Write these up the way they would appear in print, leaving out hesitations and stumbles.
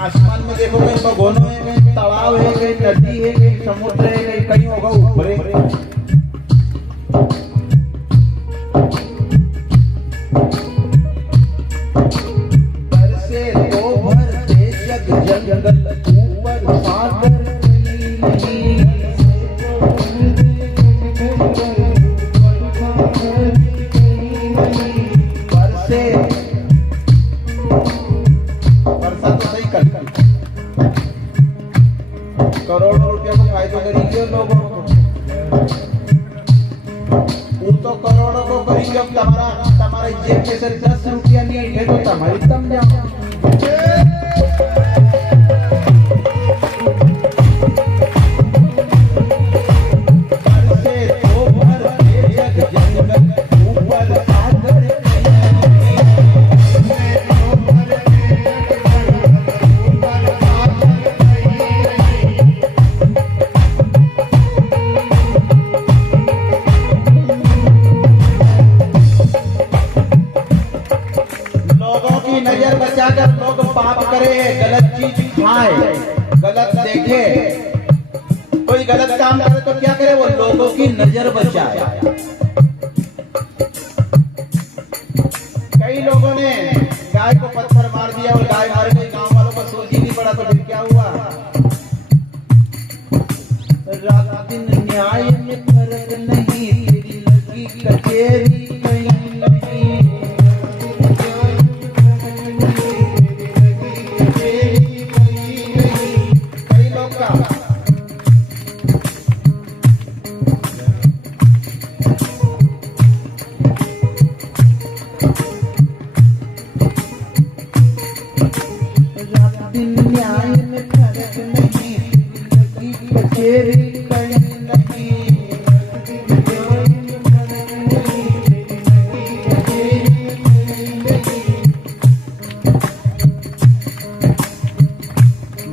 आसमान में देखो कहीं भगोनों है, कहीं तालाब है, कहीं नदी है, कहीं समुद्र है, कहीं होगा ऊपर से तो भर दे जग जंगल ऊपर सागर करोड़ों रुपया को फायदा करेंगे लोगों को, वो तो करोड़ों को करेंगे। अब तुम्हारा जेब में से 10 रुपया नहीं है तो तुम्हारी तम जाओ। नजर बचाकर लोग पाप करे, गलत चीज खाए, गलत देखे, कोई गलत काम करे तो क्या करे, वो लोगों की नजर बचाए। कई लोगों ने गाय को पत्थर मार दिया और गाय मार गई, गांव वालों को सोच ही नहीं पड़ा, तो फिर क्या हुआ? रात दिन न्याय में फर्क नहीं, तेरी लगी कचेरी कहीं नहीं। न्याय में फर्क नहीं, लगी कचेरी कहीं नहीं।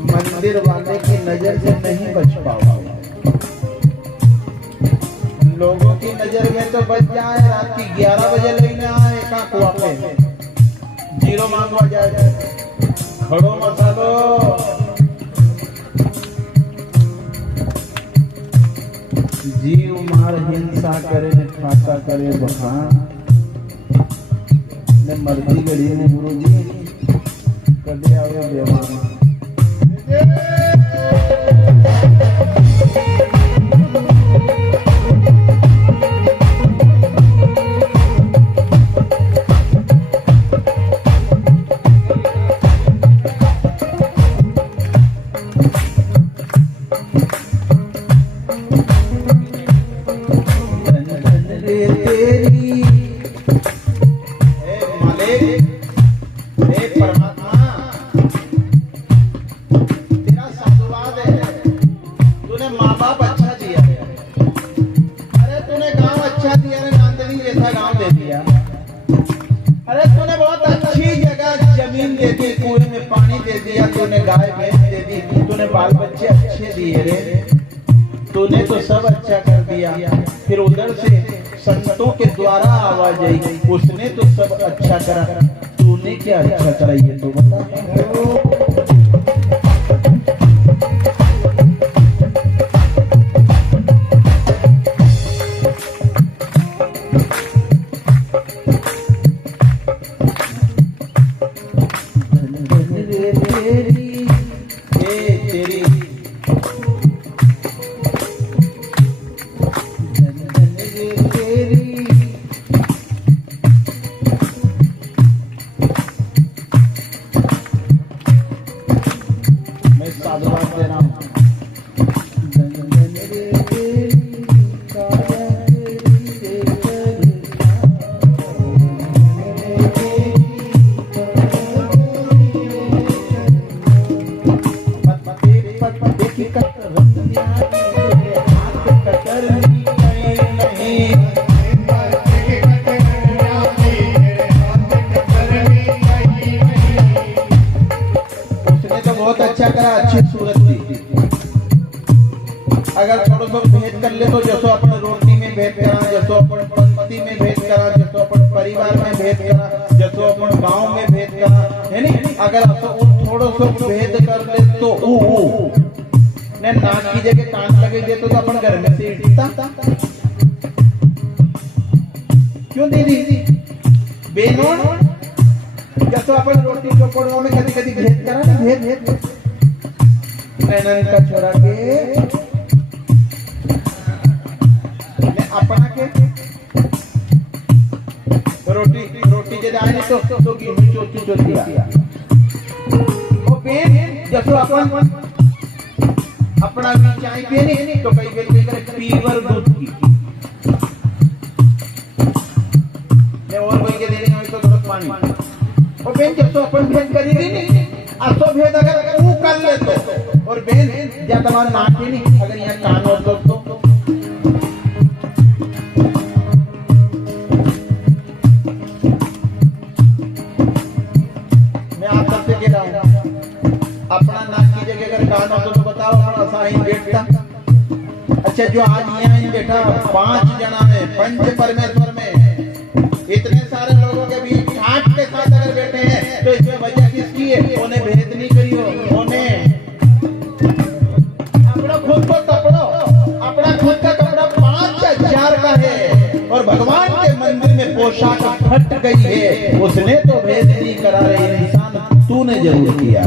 मंदिर वाले की नजर से नहीं बच पाओगे, लोगों की नजर में तो बच जाए। रात की 11 बजे लेने आए का कुआ पे 0 मांगवा जाए, खड़ो मसालो जीव मार हिंसा करे ने ठासा करे बखान ने मर्दी गड़ी ने गुरु जी कदे आवे बेवान। अरे तूने बहुत अच्छी जगह जमीन दे दी, कुएं में पानी दे दिया, तूने गाय भैंस दे दी, तूने बाल बच्चे अच्छे दिए रे, तूने तो सब अच्छा कर दिया। फिर उधर से संतों के द्वारा आवाज आई, उसने तो सब अच्छा करा, तूने क्या अच्छा करा ये तो बता। बहुत अच्छा करा, अच्छी सूरत दी, अगर थोड़ा सा भेद कर ले तो जैसो अपन रोटी में भेद करा, जैसो अपन पंक्ति में भेद करा, जैसो अपन परिवार में भेद करा, जैसो अपन गांव में भेद करा, है नी। अगर थोड़ा सा भेद कर ले तो ने नाक की जगह कान लगे दे तो अपन घर में से इटता क्यों दीदी बेनों जैसो अपन रोटी चौपड़ों में कभी कभी भेद करा ना, भेद नैनन का छोड़ा के अपना के रोटी जे दाने तो गेहूं चोटी चोटिया ओ बेन जैसो अपन अपना भी चाय पिए नहीं तो कई बेर करे पीवर दूध की ने और कोई के देने में तो थोड़ा पानी ओ बेन जैसो अपन भेद करी नहीं असो भेद अगर वो कर ले तो और बेन या तुम्हारा नाक ही नहीं अगर यहाँ कान हो तो मैं आप सबसे कह रहा हूँ अपना नाक की जगह अगर कान हो तो बताओ अपना साइन बैठता। अच्छा जो आज यहाँ बैठा 5 जना में पंच परमेश्वर में इतने सारे लोगों के बीच ठाट के साथ अगर बैठे हैं तो इसमें वजह किसकी है? उन्हें भेद नहीं करियो, उन्हें अपना खुद को कपड़ो, अपना खुद का कपड़ा 5000 का है और भगवान के मंदिर में पोशाक फट गई है, उसने तो भेद नहीं करा रही इंसान, तूने जरूर किया।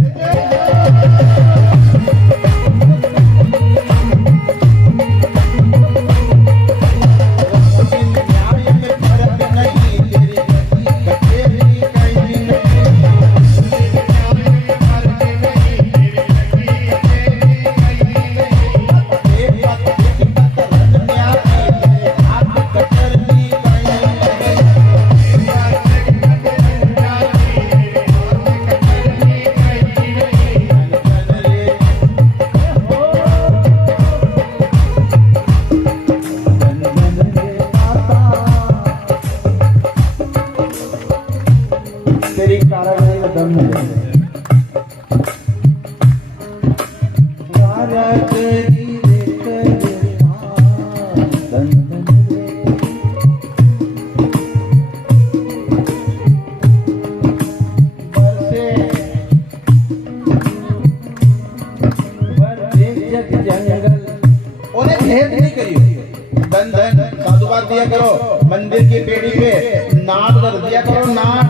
दिया करो मंदिर की पेड़ी पे नाद कर दिया करो, नाद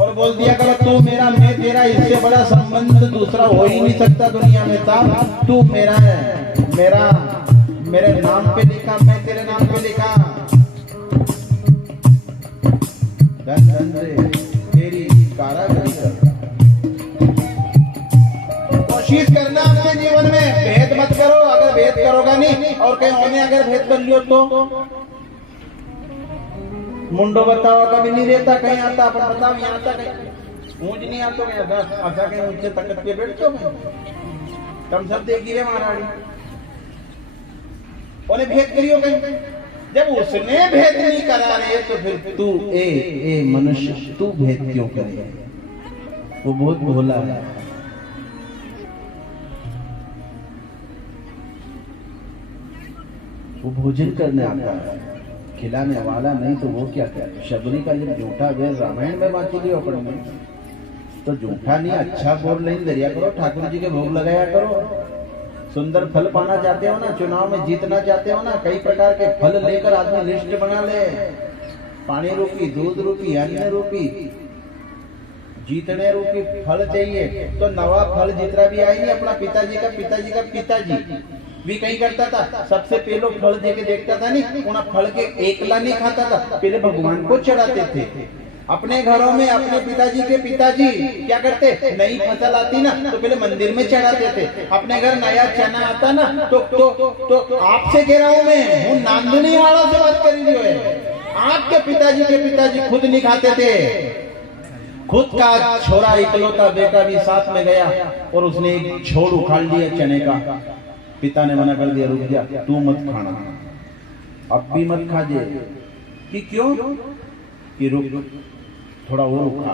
और बोल दिया करो तू मेरा मैं तेरा, इससे बड़ा संबंध दूसरा हो ही नहीं सकता दुनिया में। साहब तू मेरा है, मेरा मेरे नाम पे लिखा, मैं तेरे नाम पे लिखा, धन धन रे तेरी कारागरी करता। कोशिश करना अपने जीवन में भेद मत करो, अगर भेद करोगा नहीं और कहीं होने अगर भेद कर लियो तो मुंडो बताओ कभी नहीं रहता, कहीं आता अपन बताओ यहाँ आता कहीं ऊंच नहीं आता अच्छा कहीं ऊंचे तकत के बैठते हो तुम सब देखी रे महारानी उन्हें भेद करियो कहीं, जब उसने भेद नहीं करा रहे तो फिर तू ए मनुष्य तू भेद क्यों करे? वो बहुत भोला है। वो भोजन करने आता है, खिलाने वाला नहीं तो वो क्या कहता। शबरी का जब झूठा वेद रामायण में बाकी लिया अपन में तो झूठा नहीं अच्छा बोल नहीं दरिया करो, ठाकुर जी के भोग लगाया करो। सुंदर फल पाना चाहते हो ना, चुनाव में जीतना चाहते हो ना, कई प्रकार के फल लेकर आदमी लिस्ट बना ले, पानी रूपी, दूध रूपी, अन्न रूपी, जीतने रूपी फल चाहिए। तो नवा फल जितना भी आई नहीं अपना पिताजी का पिताजी भी कहीं करता था, सबसे पहले फल देके देखता था नहीं, उन्हें फल के एकला नहीं खाता था, पहले भगवान को चढ़ाते थे। अपने घरों में अपने पिताजी के पिताजी क्या करते, नई फसल आती ना तो पहले मंदिर में चढ़ाते थे। अपने घर नया चना आता ना तो आपसे कह रहा हूँ मैं, हूँ नांदनी वाला से बात कर रही है। आपके पिताजी खुद नहीं खाते थे, खुद का छोरा इकलौता बेटा भी साथ में गया और उसने एक छोड़ उखाड़ लिया चने का। पिता ने मना कर दिया, रुक जा तू मत खाना, अब भी मत खाजे। कि क्यों? कि रुक थोड़ा और खा।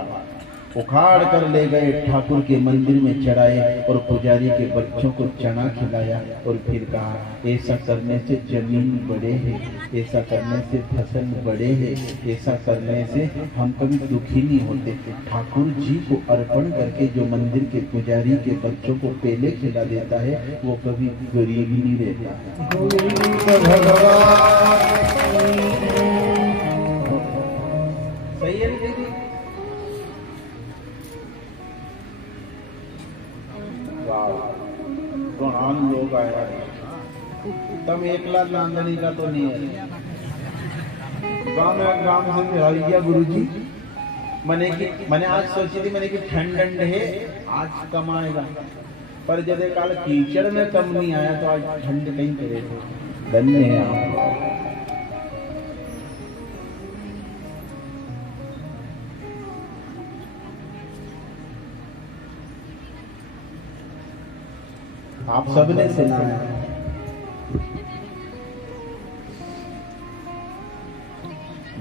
उखाड़ कर ले गए, ठाकुर के मंदिर में चढ़ाए और पुजारी के बच्चों को चना खिलाया और फिर कहा ऐसा करने से जमीन बढ़े है, ऐसा करने से फसल बढ़े है, ऐसा करने से हम कभी दुखी नहीं होते। ठाकुर जी को अर्पण करके जो मंदिर के पुजारी के बच्चों को पेले खिला देता है वो कभी गरीब नहीं रहता। सही है दीदी? गुणान लोग आया तब एकला लांदनी का तो नहीं है। गांव से मेरा गुरु जी मैंने आज सोची थी मैंने कि ठंड है आज कम आएगा, पर जब काल कीचड़ में कम नहीं आया तो आज ठंड कहीं करेगा। धन्य है आप। आप सबने सुना है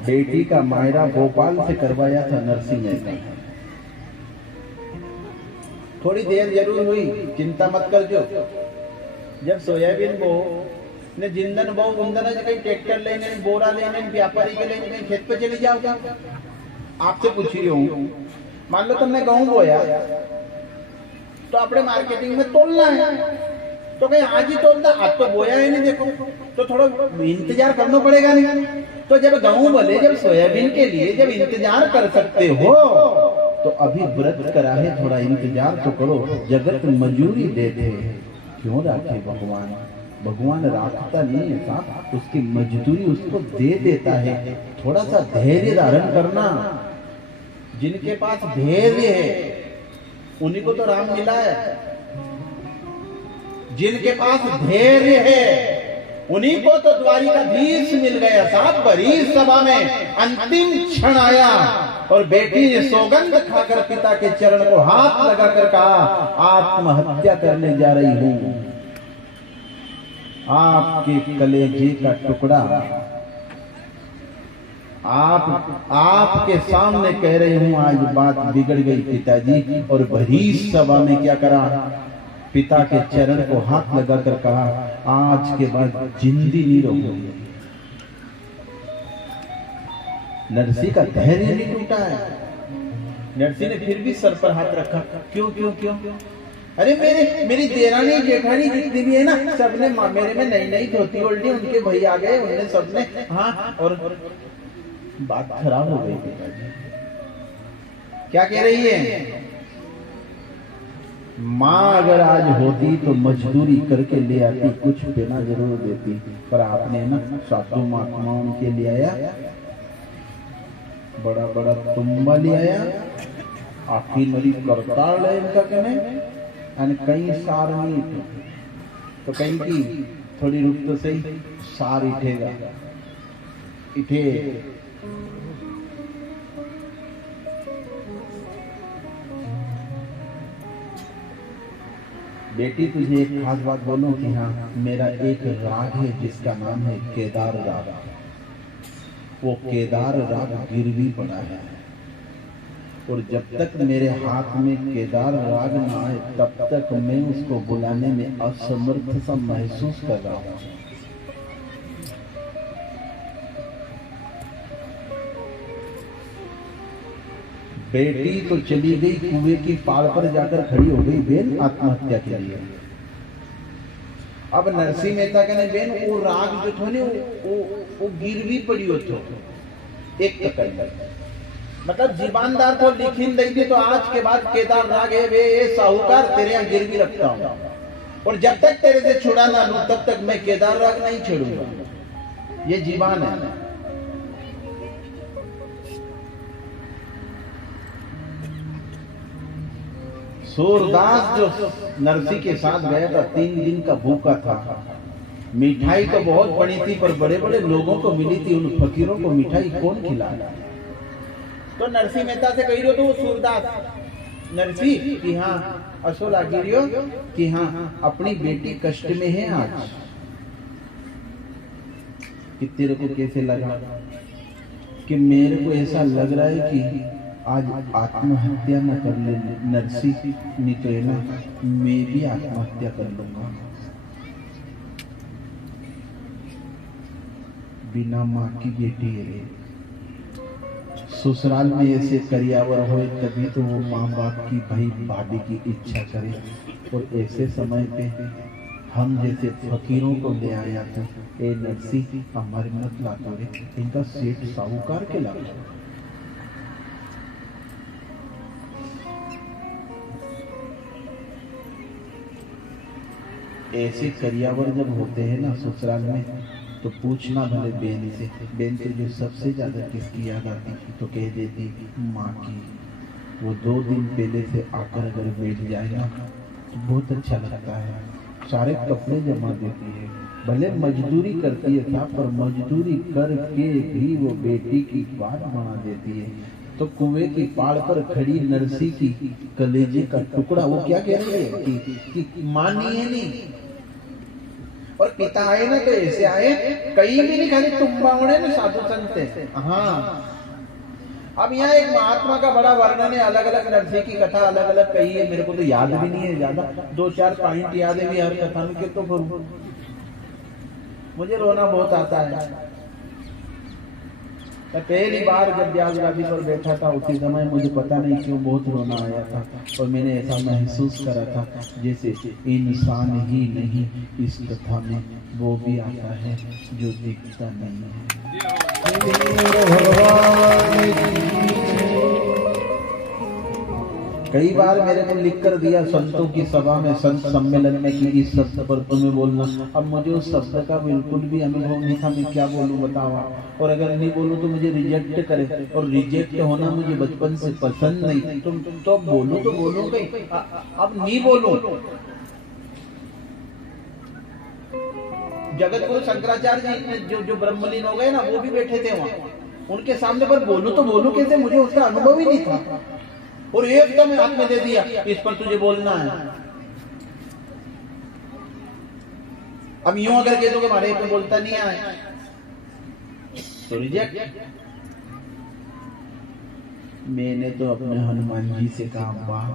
बेटी का मायरा भोपाल से करवाया था नरसिंह मेहता। थोड़ी देर जरूर हुई, चिंता मत कर। जो जब सोयाबीन बो ने जिंदन बो गुंदन कहीं ट्रैक्टर लेने बोरा लेने व्यापारी के लेने खेत पे चली जाओगे। आपसे पूछ रही हूँ, मान लो तुमने गेहूं बोया तो अपने मार्केटिंग में तोलना है, तो कहीं आज ही तोलता, आज तो बोया है नहीं देखो, तो थोड़ा इंतजार करना पड़ेगा नहीं। तो जब गेहूं बोले, जब सोयाबीन के लिए जब इंतजार कर सकते हो तो अभी व्रत करा है, थोड़ा इंतजार तो करो। जगत मजूरी देते क्यों राखे भगवान? भगवान राखता नहीं है साहब, उसकी मजदूरी उसको दे देता है। थोड़ा सा धैर्य धारण करना। जिनके पास धैर्य है उन्हीं को तो राम मिला है। जिनके पास धैर्य है उन्हीं को तो द्वारिकाधीश मिल गया साहब। बड़ी सभा में अंतिम क्षण आया और बेटी ने सौगंध खाकर पिता के चरण को हाथ लगाकर कहा आत्महत्या करने जा रही हूं। आपके कलेजे का टुकड़ा आपके सामने कह रही हूं, आज बात बिगड़ गई पिताजी। और भरी सभा में क्या करा, पिता के चरण को हाथ लगाकर कहा आज के बाद जिंदगी नहीं रहोगे। नरसी का धैर्य नहीं टूटा है। नरसी ने फिर भी सर पर हाथ रखा। क्यों क्यों क्यों? अरे मेरी देरानी जेठानी जितनी भी है ना, सबने मेरे में नई नई धोती ओढ़ी, उनके भाई आ गए, उन्होंने सबने हाँ। और बात खराब हो गई पिताजी। क्या कह रही है? माँ अगर आज होती तो मजदूरी करके ले आती, कुछ पेना जरूर देती, पर आपने ना साधु महात्माओं के लिए आया, बड़ा बड़ा तुम्बा ले आया, आखिर मरी करताल है इनका कहने, और कहीं सार नहीं तो कहीं की थोड़ी रुक तो सही, सार इठेगा इठे। बेटी तुझे एक खास बात बोलूं कि हाँ, मेरा एक राग है जिसका नाम है केदार राग। वो केदार राग गिरवी पड़ा है और जब तक मेरे हाथ में केदार राग ना आए तब तक मैं उसको बुलाने में असमर्थ सा महसूस कर रहा हूं। बेटी तो चली गई कुएं की पार पर जाकर खड़ी हो गई बेन आत्महत्या के लिए। अब नरसिंह मेहता कहने बेन वो राग जो थो ने वो गिरवी पड़ी हो तो एक ककड़, मतलब जीवानदार तो लिखिन दई थी तो आज के बाद केदार राग है वे साहूकार तेरे यहाँ गिरवी रखता हूं और जब तक तेरे से छुड़ा ना लूं तब तक मैं केदार राग नहीं छोड़ूंगा। ये जीवान है। सूरदास जो नरसी के साथ गया था 3 दिन का भूखा था। मिठाई तो बहुत बड़ी थी पर बड़े बड़े लोगों को मिली थी, उन फकीरों को मिठाई कौन खिलाया? तो नरसी मेहता से कही रहो तो वो सूरदास नरसी कि हाँ असो लागी रियो कि हाँ अपनी बेटी कष्ट में है आज, कि तेरे को कैसे लगा? कि मेरे को ऐसा लग रहा है कि आज आत्महत्या न कर ले नरसी, नहीं तो है ना मैं भी आत्महत्या कर लूंगा। बिना माँ की बेटी है, ससुराल में ऐसे करियावर हो तभी तो वो माँ बाप की भाई भाभी की इच्छा करे। और ऐसे समय पे हम जैसे फकीरों को ले आया था, ए नरसी हमारे मत लातो रे, इनका सेठ साहूकार के ला। ऐसे करियावर जब होते हैं ना ससुराल में, तो पूछना भले बेन से जो सबसे ज्यादा किसकी याद आती, तो कह देती माँ की। वो 2 दिन पहले से आकर अगर बैठ जाए ना तो बहुत अच्छा लगता है। सारे कपड़े जमा देती है, भले मजदूरी करती है था, पर मजदूरी करके भी वो बेटी की बात बना देती है। तो कुएं की पाड़ पर खड़ी नरसी की कलेजे का टुकड़ा, वो क्या कह रही है कि माँ नहीं है नहीं। और पिता आए ना तो ऐसे आए, कहीं भी नहीं, खाली तुम्बावड़े में साधु संत है। हाँ, अब यहाँ एक महात्मा का बड़ा वर्णन है, अलग अलग नरसी की कथा अलग अलग कही है, मेरे को तो याद भी नहीं है ज्यादा, 2-4 पॉइंट याद है भी हर कथा में, तो मुझे रोना बहुत आता है। मैं पहली बार जब ब्याजगादी पर बैठा था उसी समय मुझे पता नहीं क्यों बहुत रोना आया था, और मैंने ऐसा महसूस करा था जैसे इंसान ही नहीं इस कथा में वो भी आता है जो दिखता नहीं है। कई बार मेरे को लिख कर दिया संतों की सभा में, संत सम्मेलन में, कि इस शब्द पर तुम्हें बोलना। अब मुझे उस शब्द का बिल्कुल भी अनुभव नहीं था, मैं क्या बोलूं बताओ। और अगर नहीं बोलूं तो मुझे रिजेक्ट करे, और रिजेक्ट होना मुझे बचपन से पसंद नहीं। तुम तो बोलो तो बोलो कहीं, अब नहीं बोलो। जगत गुरु शंकराचार्य जी जो ब्रह्मलीन हो गए ना, वो भी बैठे थे वहां, उनके सामने पर बोलूं तो बोलूं कैसे, मुझे उसका अनुभव ही नहीं था। और एकदम हाथ में दे दिया, इस पर तुझे बोलना है। अब यूं अगर कह दो कि हमारे पे बोलता नहीं है तो रिजेक्ट। मैंने तो अपने हनुमान जी से कहा, वाह,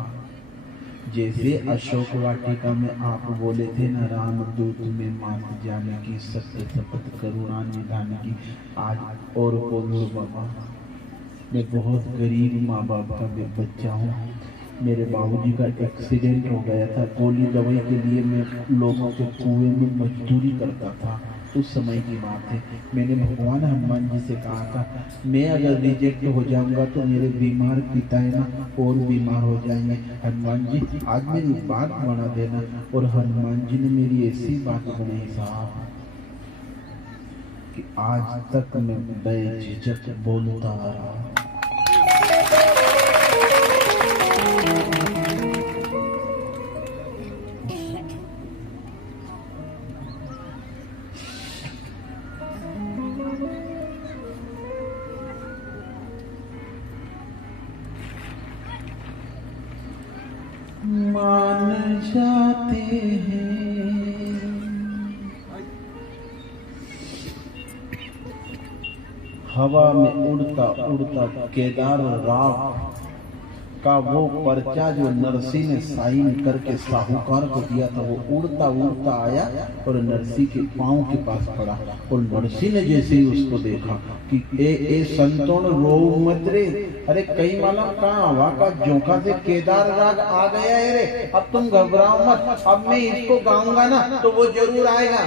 जैसे अशोक वाटिका में आप बोले थे ना, राम दूत में मात जाने की, सत्य शपथ करुणा निधान की, आज और बोलो बाबा। मैं बहुत गरीब माँ बाप का बच्चा हूँ। मेरे बाबूजी का एक्सीडेंट हो गया था, गोली दवाई के लिए मैं लोगों के कुएं में मजदूरी करता था। उस समय की बात है। मैंने भगवान हनुमान जी से कहा था, मैं अगर रिजेक्ट हो जाऊंगा तो मेरे बीमार पिता है ना और बीमार हो जाएंगे। हनुमान जी आज मेरी बात बना देना। और हनुमान जी ने मेरी ऐसी बात बनाई साहब कि आज तक मैं बेझिझक बोलता रहा। मान जाते हैं हवा में उड़ता उड़ता केदार राव का वो पर्चा जो नरसी ने साइन करके साहूकार को दिया था, वो उड़ता उड़ता आया और नरसी के पांव के पास पड़ा। और नरसी ने जैसे ही उसको देखा कि ए संतोन रो मत रे, अरे कई मालूम कहाँ हवा का झोंका से केदार राग आ गया है रे, अब तुम घबराओ मत, अब मैं इसको गाऊंगा ना तो वो जरूर आएगा।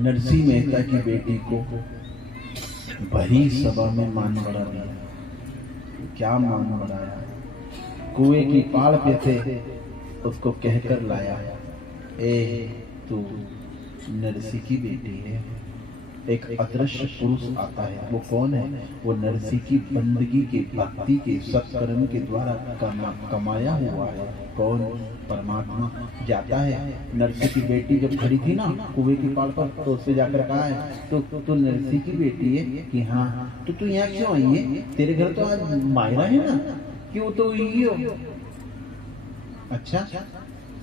नरसी मेहता की बेटी को भरी सभा में मान बढ़ा दिया। क्या मान बढ़ाया, कुएं की पाड़ पे थे, उसको कहकर लाया, ए तू नरसी की बेटी है, एक अदृश्य पुरुष आता है। वो कौन है? वो नरसी की बंदगी के, भक्ति के, सत्कर्म के द्वारा कमाया हुआ है। कौन? परमात्मा। जाता है, नरसी की बेटी जब खड़ी थी ना कुएं के पार पर, तो उससे जाकर कहा है तो नरसी की बेटी है कि हाँ, तो तू यहाँ क्यों आई है? तेरे घर तो आज मायरा है ना, क्यों तो हुई हो? अच्छा,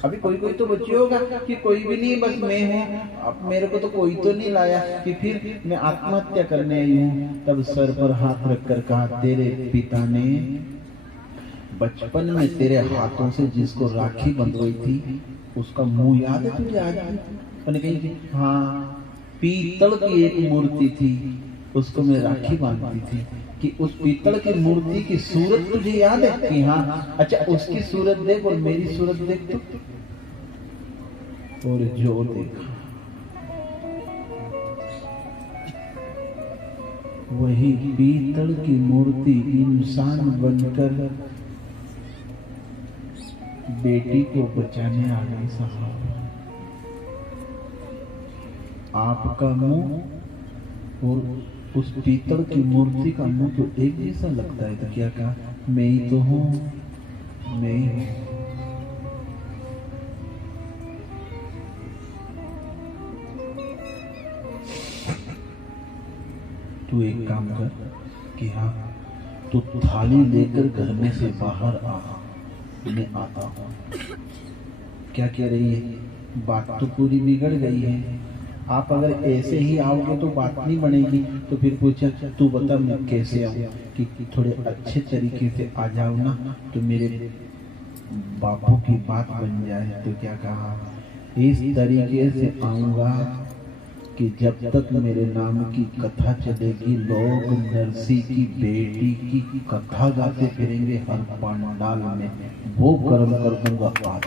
अभी कोई कोई तो बच्चे होगा कि कोई भी नहीं, बस मैं हूँ, अब मेरे को तो कोई तो नहीं लाया, कि फिर मैं आत्महत्या करने आई हूँ। तब सर पर हाथ रखकर कहा, तेरे पिता ने बचपन में तेरे हाथों से जिसको राखी बंधवाई थी, उसका मुंह याद है तुझे आज भी? मैंने कही हाँ, पीतल की एक मूर्ति थी, उसको मैं राखी बांधती थी, कि उस पीतल की मूर्ति की सूरत तुझे याद है? कि हाँ। अच्छा, उसकी सूरत देख और मेरी सूरत देख तो। और जो देखा वही पीतल की मूर्ति इंसान बनकर बेटी को बचाने आ गई। साहब, आपका मुंह और उस पीतल की मूर्ति का मुंह तो एक जैसा लगता है। तो क्या कहा? मैं ही तो हूं, मैं ही हूं। तू एक काम कर कि हाँ, तू थाली लेकर घर में से बाहर आ, मैं आता हूं। क्या कह रही है? बात तो पूरी बिगड़ गई है। आप अगर ऐसे ही आओगे तो बात नहीं बनेगी। तो फिर पूछा, तू बता मैं कैसे आऊँ? कि थोड़े अच्छे तरीके से आ जाओ ना, तो मेरे बापू की बात बन जाए। तो क्या कहा? इस तरीके से आऊंगा कि जब तक मेरे नाम की कथा चलेगी, लोग नरसी की बेटी की कथा गाते फिरेंगे हर पंडाल में। वो कर्म कर दूंगा आज।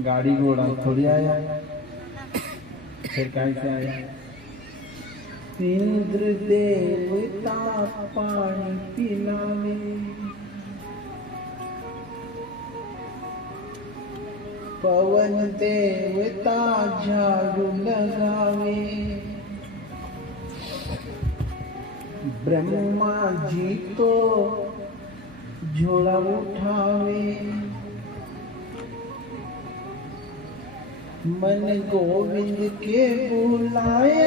गाड़ी घोड़ा थोड़ी आया, फिर कैसे आया? इंद्र देवता पानी पिलावे, पवन देवता झाड़ू लगावे, ब्रह्मा जी तो झोला उठावे, मन गोविंद के बुलाए